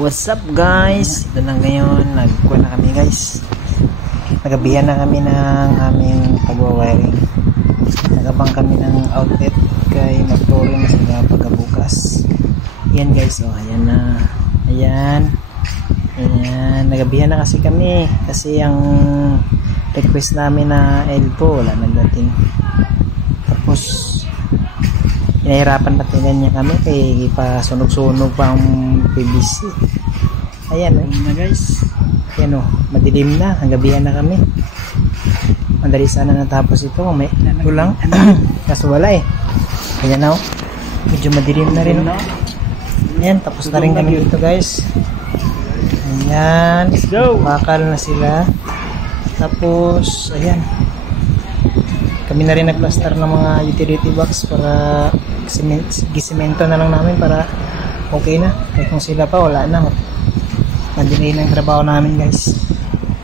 What's up guys? Ito na ngayon, nagkuha na kami guys. Nagabihan na kami ng aming pagwawiring. Nagabang kami ng outlet kay magturo na sila pagkabukas. Yan guys, oh, ayan na. Ayan. Ayan, nagabihan na kasi kami kasi ang request namin na elbow wala nagdating. Tapos pinahirapan patigan niya kami kay ipasunog-sunog pa ang PVC. Ayan na guys. Ayan o, madilim na, hanggabihan na kami. Madali sana natapos ito, may kulang kaso wala eh. Ayan na o, medyo madilim na rin o. Ayan, tapos na rin kami dito guys. Ayan, bakal na sila. Tapos ayan, kami na rin nagplaster ng mga utility box para gisemento na lang namin para okay na. Kaya kung sila pa wala na, madelay na yung trabaho namin guys.